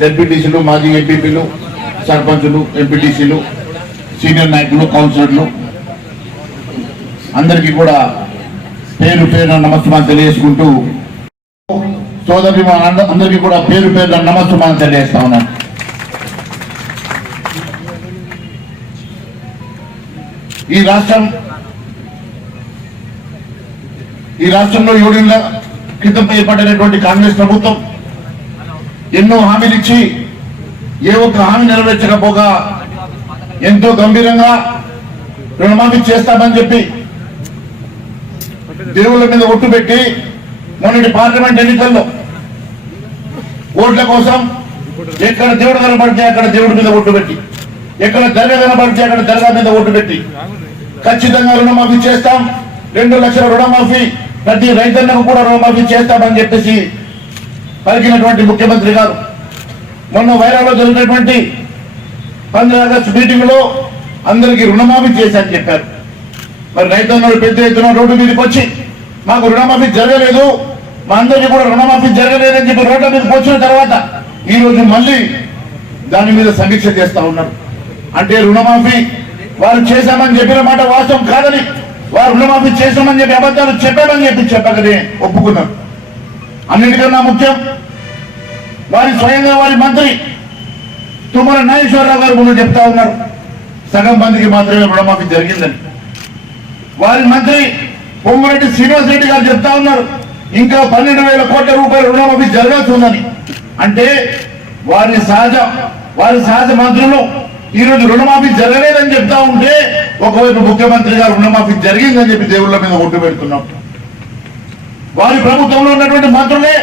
జెడ్పీటీసీలు, మాజీ ఎంపీపీలు, సర్పంచులు, ఎంపీటీసీలు, సీనియర్ నాయకులు, కౌన్సిలర్లు అందరికీ కూడా పేరు పేరున నమస్కారం తెలియజేసుకుంటూ సోదరి అందరికీ కూడా పేరు పేరున నమస్కారం తెలియజేస్తా ఉన్నాను. ఈ రాష్ట్రంలో 7 ఏళ్ల క్రితం ఏర్పడినటువంటి కాంగ్రెస్ ప్రభుత్వం ఎన్నో హామీలు ఇచ్చి ఏ ఒక్క హామీ నెరవేర్చకపోగా ఎంతో గంభీరంగా రుణమాఫీ చేస్తామని చెప్పి దేవుళ్ళ మీద ఒట్టు పెట్టి మొన్నటి పార్లమెంట్ ఎన్నికల్లో ఓట్ల కోసం ఎక్కడ దేవుడు కనబడితే అక్కడ దేవుడి మీద ఒట్టు పెట్టి, ఎక్కడ దర్గా కనబడితే అక్కడ దర్గా మీద ఓటు పెట్టి ఖచ్చితంగా రుణమాఫీ చేస్తాం, 2 లక్షల రుణమాఫీ, ప్రతి రైతన్నకు కూడా రుణమాఫీ చేస్తామని చెప్పేసి పలికినటువంటి ముఖ్యమంత్రి గారు మొన్న వైరాలో జరిగినటువంటి 15 ఆగస్టు మీటింగ్ లో అందరికీ రుణమాఫీ చేశారని చెప్పారు. మరి రైతన్నలు పెద్ద ఎత్తున రోడ్డు మీదకి వచ్చి మాకు రుణమాఫీ జరగలేదు, మా అందరికీ కూడా రుణమాఫీ జరగలేదని చెప్పి రోడ్ల మీదకి వచ్చిన తర్వాత ఈ రోజు మళ్ళీ దాని మీద సమీక్ష చేస్తా ఉన్నారు. అంటే రుణమాఫీ వారు చేశామని చెప్పిన మాట వాస్తవం కాదని, వారు రుణమాఫీ చేశామని చెప్పి అబద్ధాలు చెప్పామని చెప్పి చెప్పకనే ఒప్పుకున్నారు. అన్నిటికన్నా ముఖ్యం, వారి స్వయంగా వారి మంత్రి తుమ్మల నాగేశ్వరరావు గారు ముందు చెప్తా ఉన్నారు సగం మందికి మాత్రమే రుణమాఫీ జరిగిందని. వారి మంత్రి పొంగురెడ్డి శ్రీనివాస్ రెడ్డి గారు చెప్తా ఉన్నారు ఇంకా 12,000 కోట్ల రూపాయల రుణమాఫీ జరగాల్సి ఉందని. అంటే వారి సహజ మంత్రులు ఈ రోజు రుణమాఫీ జరగలేదని చెప్తా ఉంటే ఒకవైపు ముఖ్యమంత్రి గారు రుణమాఫీ జరిగిందని చెప్పి దేవుళ్ళ మీద ఒట్టు పెడుతున్నాం. వారి ప్రభుత్వంలో ఉన్నటువంటి మంత్రులే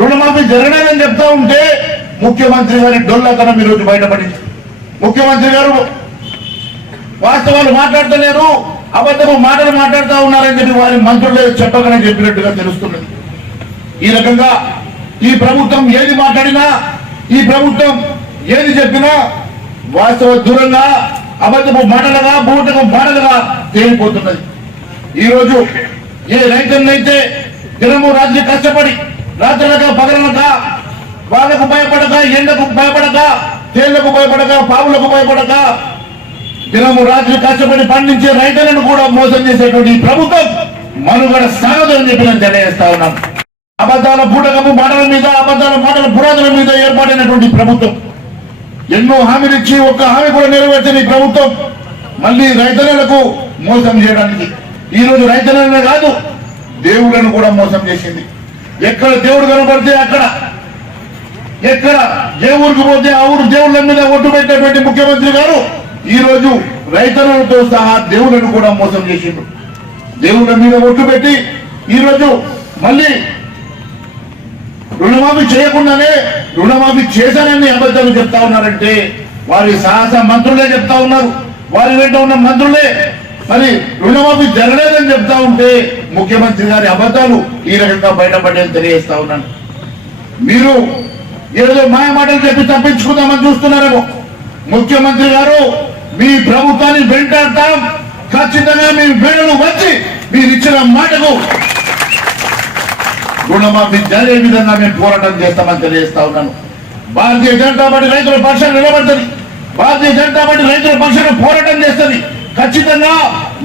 రుణమాఫీ జరగలేదని చెప్తా ఉంటే ముఖ్యమంత్రి గారి డొల్లతనం ఈ రోజు బయటపడింది. ముఖ్యమంత్రి గారు వాస్తవాలు మాట్లాడతలేరు, అబద్ధపు మాటలు మాట్లాడుతూ ఉన్నారని చెప్పి వారి మంత్రులే చెప్పకనే చెప్పినట్టుగా తెలుస్తున్నది. ఈ రకంగా ఈ ప్రభుత్వం ఏది మాట్లాడినా, ఈ ప్రభుత్వం ఏది చెప్పినా వాస్తవ దూరంగా అబద్ధపు మాటలుగా, బూటకు మాటలుగా తేలిపోతున్నది. ఈరోజు ఏ రైతులనైతే దినము రాత్రి కష్టపడి రాత్రులక పగలనక వాళ్ళకు భయపడక, ఎండకు భయపడక, తేళ్లకు భయపడక, పావులకు భయపడక దినము రాత్రి కష్టపడి పండించే రైతులను కూడా మోసం చేసేటువంటి ప్రభుత్వం మనుగడ సాగదని చెప్పి నేను తెలియజేస్తా ఉన్నాను. అబద్ధాల బూటకపు మాటల మీద, అబద్ధాల మాటల పురాతల మీద ఏర్పడినటువంటి ప్రభుత్వం ఎన్నో హామీలు ఇచ్చి ఒక్క హామీ కూడా నెరవేర్చని ప్రభుత్వం మళ్ళీ రైతులకు మోసం చేయడానికి ఈ రోజు రైతులనే కాదు దేవుళ్ళను కూడా మోసం చేసింది. ఎక్కడ దేవుడు కనబడితే అక్కడ, ఎక్కడ ఏ ఊరికి పోతే ఆ ఊరు దేవుళ్ళ మీద ఒట్టు పెట్టేటువంటి ముఖ్యమంత్రి గారు ఈ రోజు రైతులతో సహా దేవుళ్ళను కూడా మోసం చేసిండు. దేవుళ్ళ మీద ఒట్టు పెట్టి ఈ రోజు మళ్ళీ రుణమాఫీ చేయకుండానే రుణమాఫీ చేశానని అబద్ధాలు చెప్తా ఉన్నారంటే వారి సాహస మంత్రులే చెప్తా ఉన్నారు. వారి వెంట ఉన్న మంత్రులే మరి రుణమాఫీ జరగలేదని చెప్తా ఉంటే ముఖ్యమంత్రి గారి అబద్ధాలు ఈ రకంగా బయటపడేది తెలియజేస్తా ఉన్నాను. మీరు ఏదో మాయ మాటలు చెప్పి తప్పించుకుందామని చూస్తున్నారేమో. ముఖ్యమంత్రి గారు మీ ప్రభుత్వాన్ని వెంటాడతాం, ఖచ్చితంగా మీ వేడలు వచ్చి మీరు ఇచ్చిన మాటకు రుణమాఫీ జరిగే విధంగా మేము పోరాటం చేస్తామని తెలియజేస్తా ఉన్నాను. భారతీయ జనతా పార్టీ రైతుల పక్షాన్ని నిలబడుతుంది, భారతీయ జనతా పార్టీ రైతుల పక్షాన్ని పోరాటం చేస్తుంది. ఖచ్చితంగా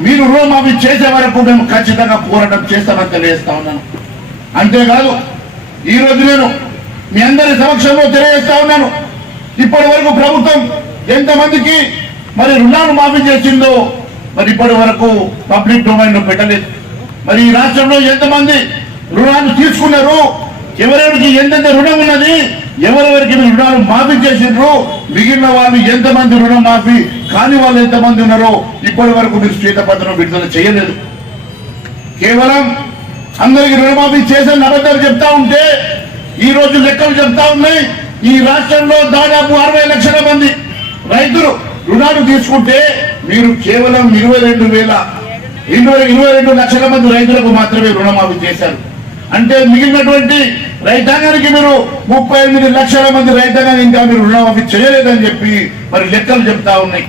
మీరు రుణమాఫీ చేసే వరకు మేము ఖచ్చితంగా పోరాటం చేస్తామని తెలియజేస్తా ఉన్నాను. అంతేకాదు ఈ రోజు నేను మీ అందరి సమక్షంలో తెలియజేస్తా ఉన్నాను, ఇప్పటి వరకు ప్రభుత్వం ఎంతమందికి మరి రుణాలు మాఫీ చేసిందో మరి ఇప్పటి వరకు పబ్లిక్ డొమైన్ లో పెట్టలేదు. మరి ఈ రాష్ట్రంలో ఎంతమంది రుణాలు తీసుకున్నారు, ఎవరెవరికి ఎంతెంత రుణం ఉన్నది, ఎవరెవరికి రుణాలు మాఫీ చేసిండ్రు, మిగిలిన వాళ్ళు ఎంతమంది రుణం మాఫీ కాని వాళ్ళు ఎంతమంది ఉన్నారో ఇప్పటి వరకు మీరు శ్వేతపత్రం విడుదల చేయలేదు. కేవలం అందరికి రుణమాఫీ చేసిన అబద్ధాలు చెప్తా ఉంటే ఈ రోజు లెక్కలు చెప్తా ఉన్నాయి. ఈ రాష్ట్రంలో దాదాపు 60 లక్షల మంది రైతులు రుణాలు తీసుకుంటే మీరు కేవలం 22 లక్షల మంది రైతులకు మాత్రమే రుణమాఫీ చేశారు. అంటే మిగిలినటువంటి రైతాంగానికి మీరు 38 లక్షల మంది రైతాంగానికి ఇంకా మీరు రుణమాఫీ చేయలేదని చెప్పి మరి లెక్కలు చెప్తా ఉన్నాయి.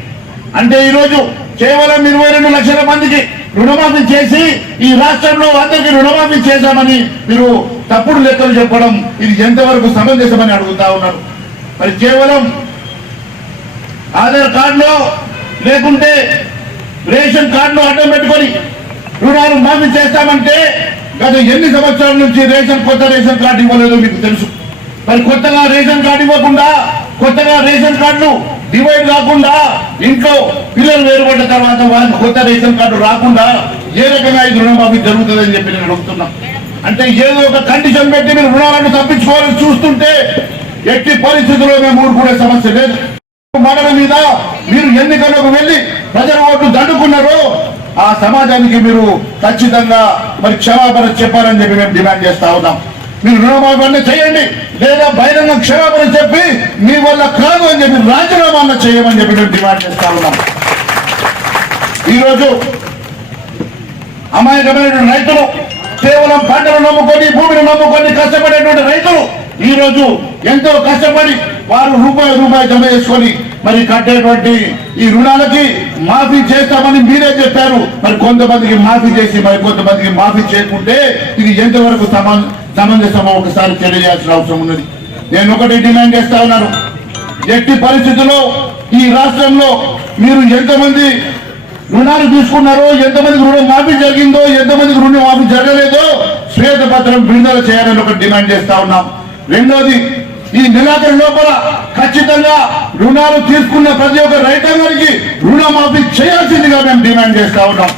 అంటే ఈ రోజు కేవలం 22 లక్షల మందికి రుణమాఫీ చేసి ఈ రాష్ట్రంలో అందరికీ రుణమాఫీ చేశామని మీరు తప్పుడు లెక్కలు చెప్పడం ఇది ఎంతవరకు సమంజసమని అడుగుతా ఉన్నారు. మరి కేవలం ఆధార్ కార్డులో లేకుంటే రేషన్ కార్డులో అడ్డం పెట్టుకొని రుణాలు మాఫీ చేస్తామంటే గత ఎన్ని సంవత్సరాల నుంచి కొత్త రేషన్ కార్డు ఇవ్వలేదో మీకు తెలుసు. మరి కొత్తగా రేషన్ కార్డు ఇవ్వకుండా, కొత్తగా రేషన్ కార్డులు డివైడ్ కాకుండా, ఇంట్లో పిల్లలు వేరుపడ్డ తర్వాత వాళ్ళకి కొత్త రేషన్ కార్డు రాకుండా ఏ రకంగా ఇది రుణమాఫీ జరుగుతుందని చెప్పి నేను అడుగుతున్నా. అంటే ఏదో ఒక కండిషన్ పెట్టి మీరు రుణాలను తప్పించుకోవాలని చూస్తుంటే ఎట్టి పరిస్థితుల్లో మేము ఊరుకునే సమస్య లేదు. మాటల మీద మీరు ఎన్నికలకు వెళ్ళి ప్రజల ఓట్లు దండుకున్నారో ఆ సమాజానికి మీరు ఖచ్చితంగా మరి క్షమాపణ చెప్పాలని చెప్పి మేము డిమాండ్ చేస్తా ఉన్నాం. మీరు రుణమాఫీ చేయండి, లేదా బహిరంగ క్షమాపణ చెప్పి మీ వల్ల కాదు అని చెప్పి రాజీనామా చేయమని చెప్పి మేము డిమాండ్ చేస్తా ఉన్నాం. ఈరోజు అమాయకమైన రైతులు, కేవలం పంటలు నమ్ముకొని, భూమిని నమ్ముకొని కష్టపడేటువంటి రైతులు ఈ రోజు ఎంతో కష్టపడి వారు రూపాయి జమ చేసుకొని మరి కట్టేటువంటి ఈ రుణాలకి మాఫీ చేస్తామని మీరే చెప్పారు. మరి కొంతమందికి మాఫీ చేసి మరి కొంతమందికి మాఫీ చేయకుంటే ఇది ఎంతవరకు సమంజసమో ఒకసారి తెలియజేయాల్సిన అవసరం ఉన్నది. నేను ఒకటి డిమాండ్ చేస్తా ఉన్నాను. ఎట్టి పరిస్థితుల్లో ఈ రాష్ట్రంలో మీరు ఎంతమంది రుణాలు తీసుకున్నారో, ఎంతమందికి రుణం మాఫీ జరిగిందో, ఎంతమందికి రుణం మాఫీ జరగలేదో శ్వేతపత్రం విడుదల చేయాలని ఒకటి డిమాండ్ చేస్తా ఉన్నాం. రెండోది, ఈ నెలాఖరు లోపల ఖచ్చితంగా రుణాలు తీసుకున్న ప్రతి ఒక్క రైతాంగానికి రుణమాఫీ చేయాల్సిందిగా మేము డిమాండ్ చేస్తా ఉన్నాం.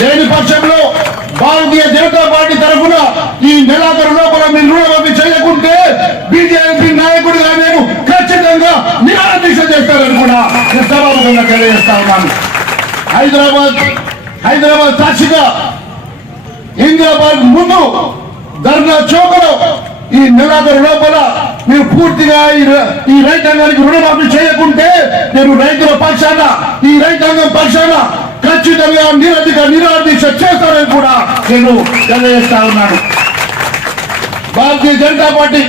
లేని పక్షంలో భారతీయ జనతా పార్టీ తరఫున ఈ నెలాఖరు లోపల మీరు రుణమాఫీ చేయకుంటే బీజేపీ నాయకుడిగా నేను ఖచ్చితంగా నిరాహార దీక్ష చేస్తారని కూడా సభాముఖంగా తెలియజేస్తా ఉన్నాను. హైదరాబాద్ సాక్షిగా ఇందిరాబాద్ ముందు ధర్నా చౌకలో ఈ నెలాఖరు లోపల మీరు పూర్తిగా ఈ రైతాంగానికి రుణమాఫీ చేయకుంటే నేను రైతుల పక్షాన, ఈ రైతాంగం పక్షాన ఖచ్చితంగా నిరాహార దీక్ష చేస్తానని కూడా నేను తెలియజేస్తా ఉన్నాను. భారతీయ జనతా పార్టీ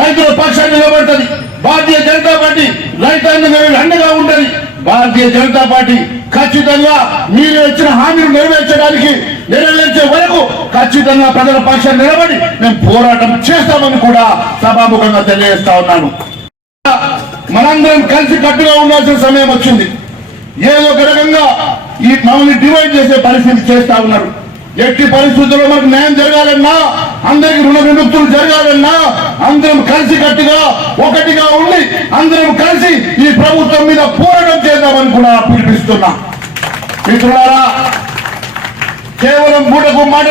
రైతుల పక్షాన్ని నిలబడుతుంది. భారతీయ జనతా పార్టీ రైతాంగం అండగా ఉంటది. భారతీయ జనతా పార్టీ ఖచ్చితంగా మీరు ఇచ్చిన హామీలు నెరవేర్చే వరకు ఖచ్చితంగా ప్రజల పక్షాన్ని నిలబడి మేము పోరాటం చేస్తామని కూడా సభాముఖంగా తెలియజేస్తా ఉన్నాను. మనందరం కలిసి కట్టుగా ఉండాల్సిన సమయం వచ్చింది. ఏదో ఒక రకంగా ఈ మమ్మల్ని డివైడ్ చేసే పరిస్థితి చేస్తా ఉన్నారు. ఎట్టి పరిస్థితుల్లో మనకు న్యాయం జరగాలన్నా, అందరికి రుణ విముక్తులు జరగాలన్నా అందరం కలిసి కట్టుగా ఒకటిగా ఉండి అందరం కలిసి ఈ ప్రభుత్వం మీద పోరాటం చేద్దామని కూడా పిలిపిస్తున్నా. మిత్రులారా, కేవలం మూడకు మాట